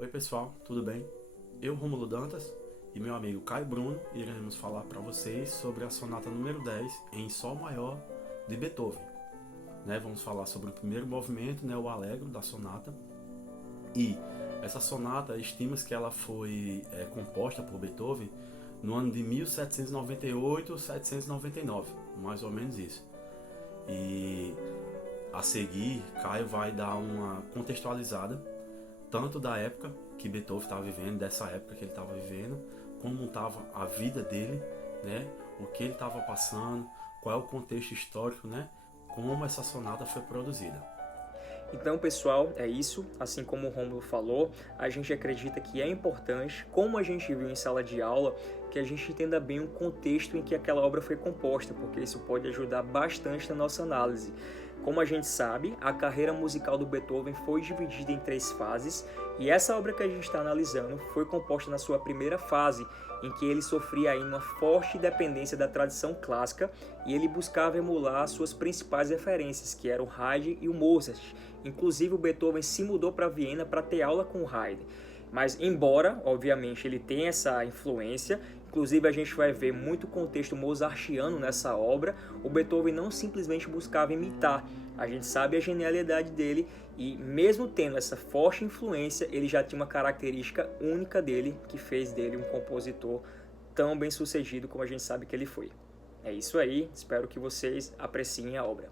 Oi pessoal, tudo bem? Eu, Rômulo Dantas, e meu amigo Caio Bruno iremos falar para vocês sobre a sonata número 10 em Sol maior de Beethoven. Vamos falar sobre o primeiro movimento, o Allegro da sonata. E essa sonata, estima-se que ela foi composta por Beethoven no ano de 1798 ou 799, mais ou menos isso. E a seguir, Caio vai dar uma contextualizada tanto da época que Beethoven estava vivendo, dessa época que ele estava vivendo, como estava a vida dele, o que ele estava passando, qual é o contexto histórico, como essa sonata foi produzida. Então, pessoal, é isso. Assim como o Rômulo falou, a gente acredita que é importante, como a gente viu em sala de aula, que a gente entenda bem o contexto em que aquela obra foi composta, porque isso pode ajudar bastante na nossa análise. Como a gente sabe, a carreira musical do Beethoven foi dividida em 3 fases, e essa obra que a gente está analisando foi composta na sua primeira fase, em que ele sofria aí uma forte dependência da tradição clássica e ele buscava emular suas principais referências, que eram o Haydn e o Mozart. Inclusive o Beethoven se mudou para Viena para ter aula com o Haydn. Mas embora, obviamente, ele tenha essa influência, inclusive a gente vai ver muito contexto mozartiano nessa obra, o Beethoven não simplesmente buscava imitar. A gente sabe a genialidade dele e mesmo tendo essa forte influência, ele já tinha uma característica única dele que fez dele um compositor tão bem sucedido como a gente sabe que ele foi. É isso aí, espero que vocês apreciem a obra.